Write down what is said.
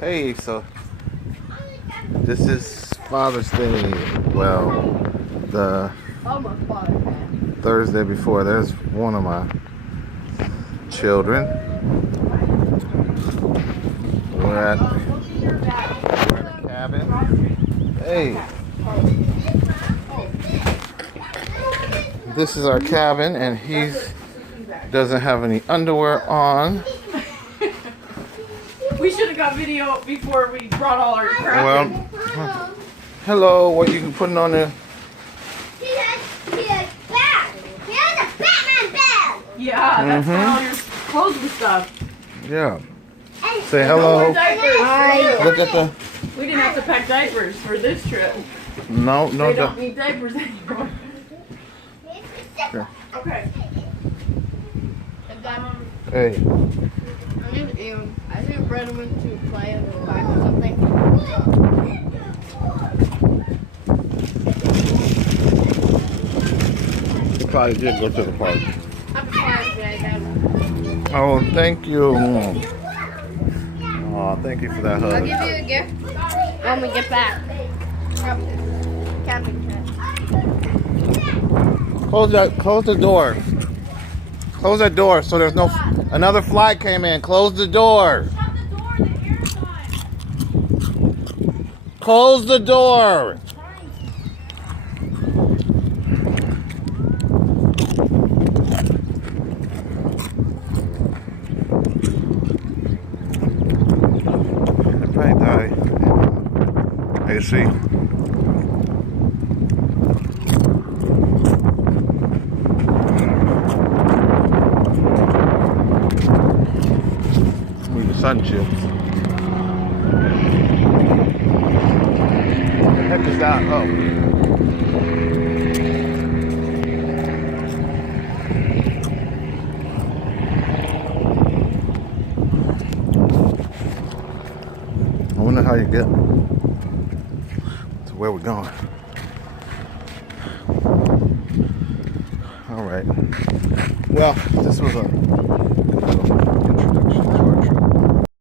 Hey, so this is Father's Day. Well, the Thursday before. There's one of my children. We're at a cabin. Hey. This is our cabin, and he doesn't have any underwear on. We should have got video before we brought all our crap. Well, hello. What you putting on there? He has a bag. He has a Batman bag. Yeah, that's for all your clothes and stuff. Yeah. And Say No hello. more diapers. Look at the. We didn't have to pack diapers for this trip. No, They don't need diapers anymore. Okay. Okay. Hey. I think Brenda went to play in the park or something. You probably did go to the park. I'm sorry, Brenda. Oh, thank you. Oh, thank you for that I'll hug. give you a gift when we get back. Camping trip. Close the door. Close that door so there's no. Another flight came in. Close the door. Close the door. They probably die. Hey, see. Sun chips. What the heck is that? Oh. I wonder how you get to where we're going. All right. Well, this was a good little introduction.